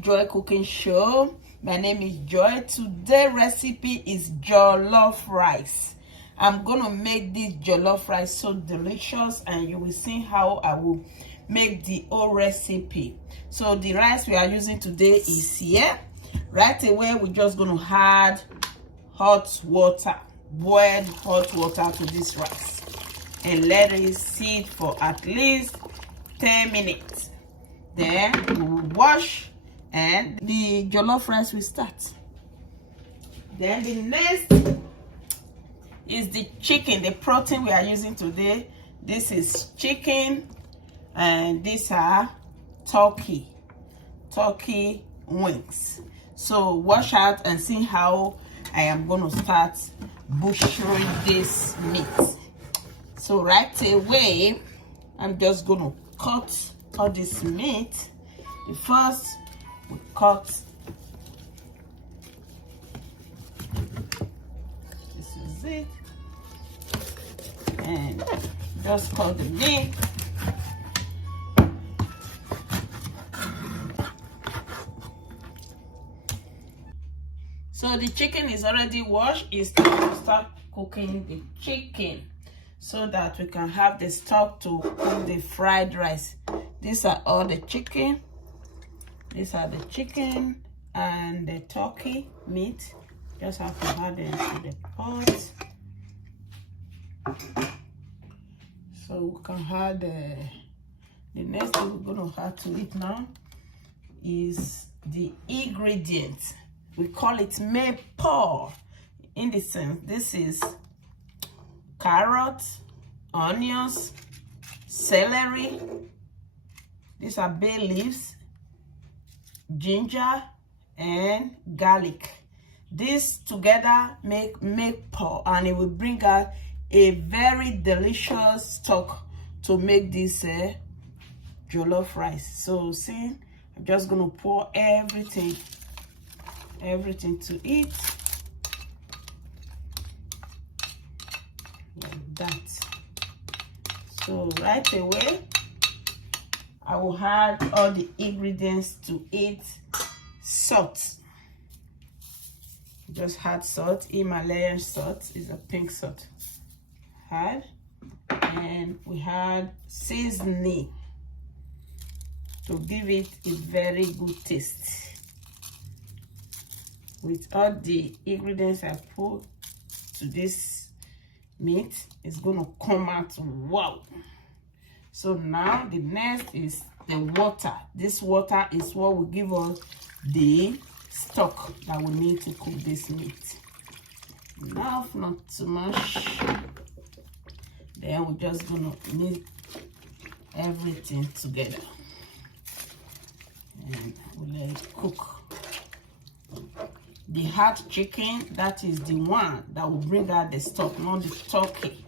Joy Cooking Show. My name is Joy. Today's recipe is jollof rice. I'm gonna make this jollof rice so delicious, and you will see how I will make the whole recipe. So the rice we are using today is here. Right away, we're just gonna add hot water, boiled hot water to this rice, and let it sit for at least 10 minutes. Then we will wash and the jollof rice will start. Then the next is the chicken, the protein we are using today. This is chicken, and these are turkey wings. So wash out and see how I am going to start butchering this meat. So right away, I'm just going to cut all this meat. The first we cut this is it, and just cut the meat. So the chicken is already washed. It's time to start cooking the chicken so that we can have the stock to cook the fried rice. These are all the chicken. These are the chicken and the turkey meat. Just have to add them to the pot. So we can add the next thing we're going to add to it now is the ingredients. We call it maple. In the sense, this is carrots, onions, celery. These are bay leaves, ginger, and garlic. This together make maple, and it will bring out a very delicious stock to make this jollof rice. So see, I'm just gonna pour everything to it like that. So right away, I will add all the ingredients to it. Salt, just add salt. Himalayan salt is a pink salt. Add, and we add seasoning to give it a very good taste. With all the ingredients I put to this meat, it's gonna come out wow. So now the next is the water. This water is what will give us the stock that we need to cook this meat. Enough, not too much. Then we're just gonna mix everything together and we'll let it cook. The hard chicken, that is the one that will bring out the stock, not the turkey.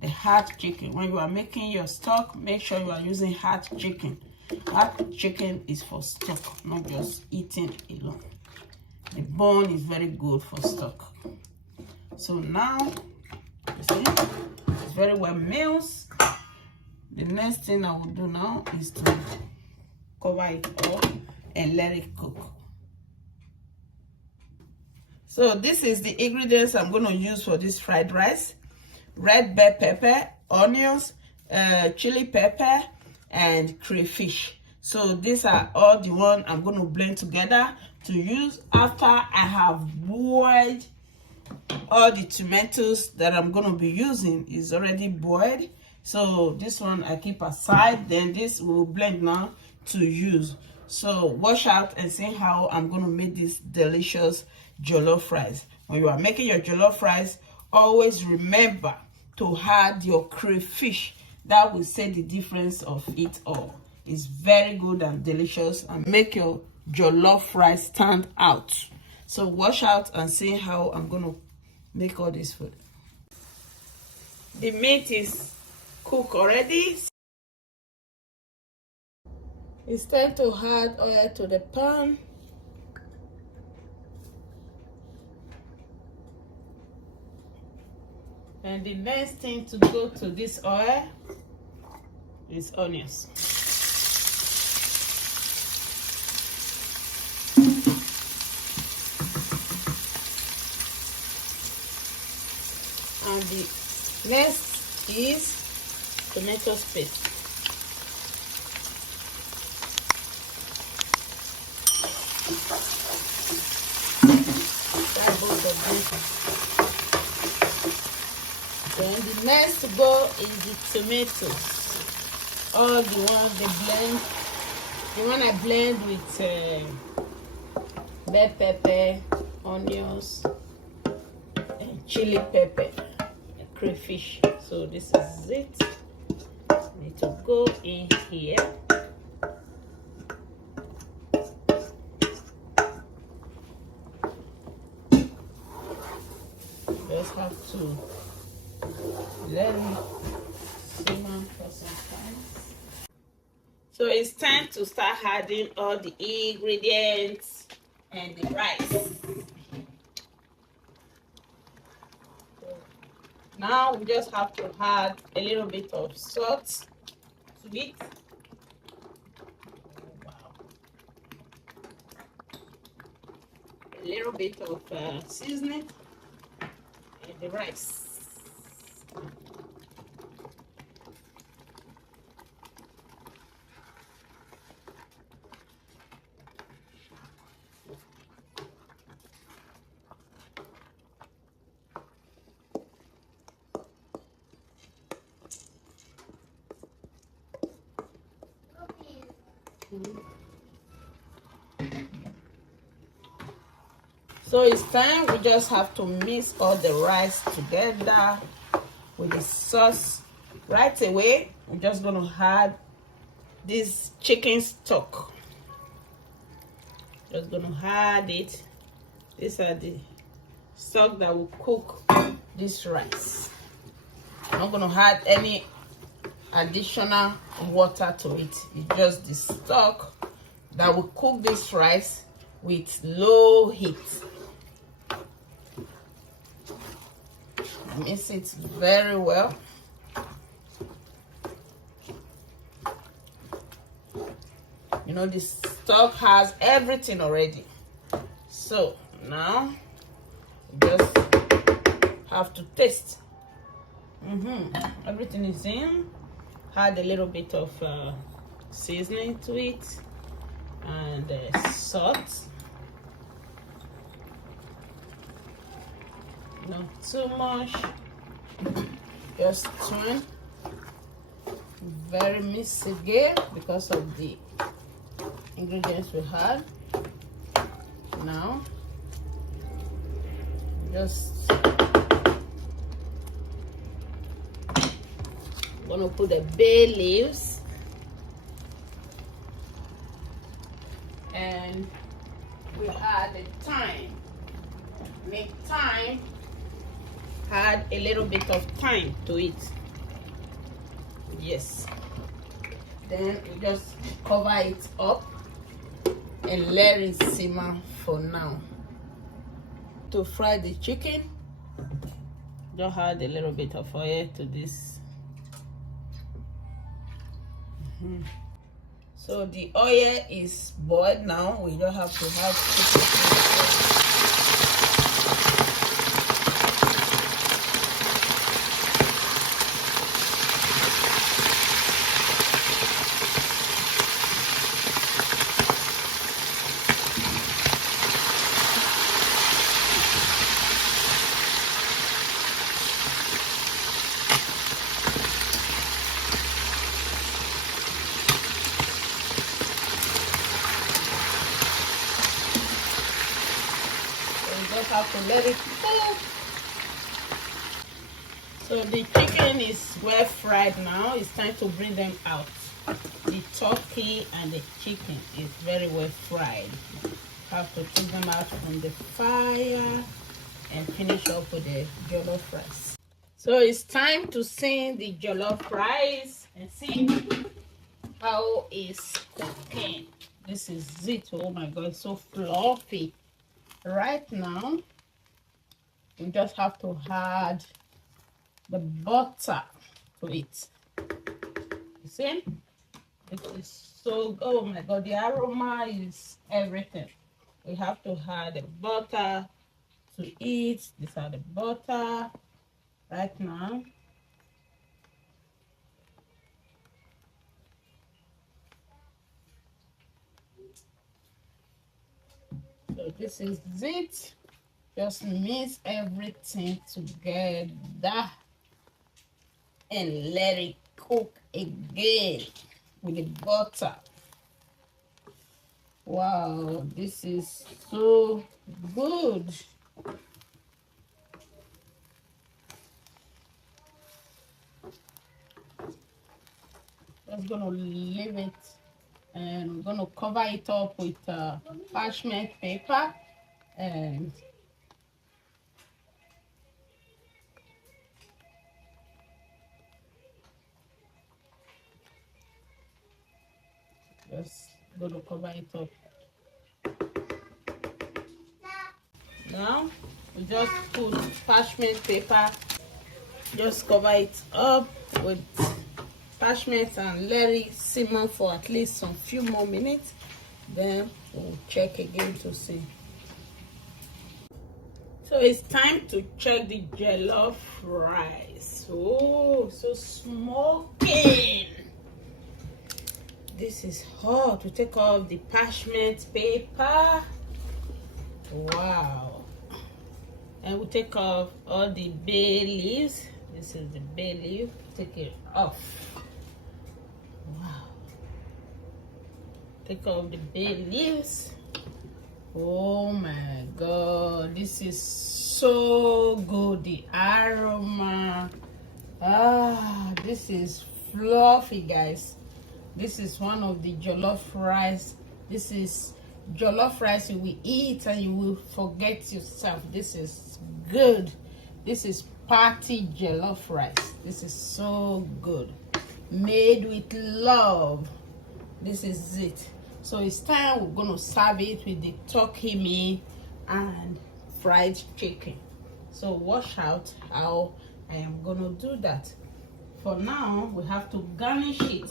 The hard chicken. When you are making your stock, make sure you are using hard chicken. Hard chicken is for stock, not just eating alone. The bone is very good for stock. So now, you see, it's very well mixed. The next thing I will do now is to cover it up and let it cook. So this is the ingredients I'm going to use for this fried rice. Red bell pepper, onions, chili pepper, and crayfish. So these are all the one I'm going to blend together to use after I have boiled all the tomatoes that I'm going to be using is already boiled. So this one I keep aside, then this will blend now to use. So wash out and see how I'm going to make this delicious jollof rice. When you are making your jollof rice, always remember to add your crayfish. That will say the difference of it all. It's very good and delicious and make your jollof rice stand out. So wash out and see how I'm going to make all this food. The meat is cooked already. It's time to add oil to the pan. And the next thing to go to this oil is onions. Now the next is tomato paste. Try both of them. Then the next to go is the tomatoes. All the ones they blend. The one I blend with bell pepper, onions, and chili pepper, and crayfish. So this is it. Need to go in here. Just have to let it simmer for some time. So it's time to start adding all the ingredients and the rice. So now we just have to add a little bit of salt to it. Wow. A little bit of seasoning and the rice. So it's time, we just have to mix all the rice together with the sauce. Right away, we're just going to add this chicken stock. Just going to add it. These are the stock that will cook this rice. I'm not going to add any additional water to it. It's just the stock that will cook this rice with low heat. Mix it very well. You know, this stock has everything already. So now you just have to taste. Everything is in. Add a little bit of seasoning to it and salt. Not too much. Just turn. Very mix again because of the ingredients we had. Now just gonna put the bay leaves and we add the thyme. Make thyme. Add a little bit of thyme to it. Yes. Then we just cover it up and let it simmer for now. To fry the chicken, just add a little bit of oil to this. So the oil is boiled now. We don't have to have chicken. Have to let it cook. So the chicken is well fried now. It's time to bring them out. The turkey and the chicken is very well fried. Have to take them out from the fire and finish up with the jollof rice. So it's time to see the jollof rice and see how it's cooking. This is it. Oh my god, it's so fluffy. Right now, we just have to add the butter to it. You see? It is so, oh my god, the aroma is everything. We have to add the butter to it. These are the butter. right now. So this is it. Just mix everything together and let it cook again with the butter. Wow, this is so good. Just gonna leave it, and we're gonna cover it up with parchment paper, and just gonna cover it up. Now we just put parchment paper, just cover it up with parchment and let it simmer for at least some few more minutes. Then we'll check again to see. So it's time to check the jollof rice. Oh, so smoking. This is hot. We take off the parchment paper. Wow. And we take off all the bay leaves. This is the bay leaf. Take it off. Wow. Take off the bay leaves. Oh my god, this is so good. The aroma. This is fluffy, guys. This is one of the jollof rice. This is jollof rice you will eat and you will forget yourself. This is good. This is party jollof rice. This is so good, made with love. This is it. So it's time we're gonna serve it with the turkey meat and fried chicken. So watch out how I am gonna do that. For now, we have to garnish it.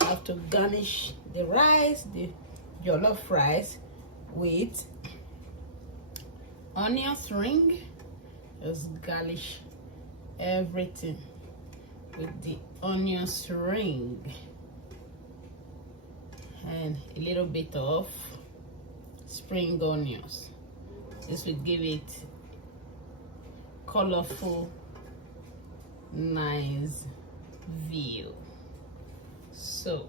We have to garnish the rice, the jollof rice, with onions ring. Just garnish everything with the onions ring and a little bit of spring onions. This will give it colorful, nice view. So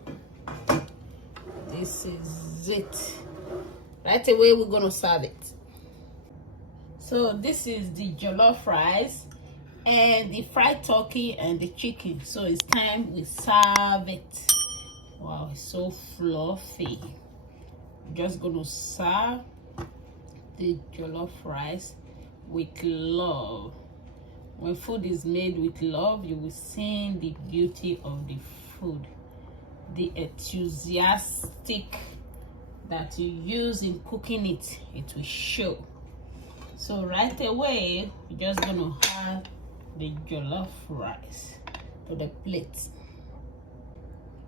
this is it. Right away we're gonna serve it. So this is the jollof rice and the fried turkey and the chicken. So it's time we serve it. Wow, it's so fluffy. Just gonna serve the jollof rice with love. When food is made with love, you will see the beauty of the food, the enthusiastic that you use in cooking it. It will show. So right away, we're just gonna add the jollof rice to the plate.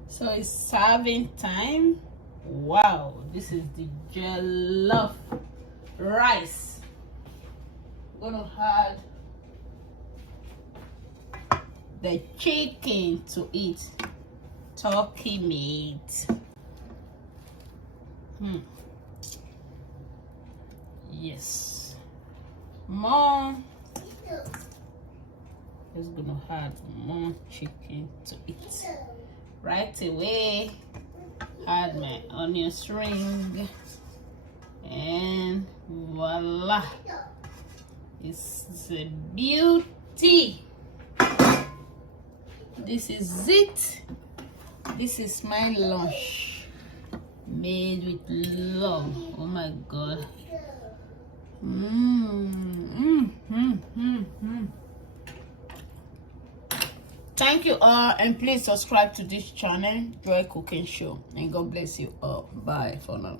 So it's serving time. Wow, this is the jollof rice. I'm gonna add the chicken to it. Turkey meat. Yes. More. Just gonna add more chicken to it. Right away, add my onion ring, and voila, it's a beauty. This is it. This is my lunch made with love. Oh my god. Thank you all, and please subscribe to this channel, Joy Cooking Show, and God bless you all. Bye for now.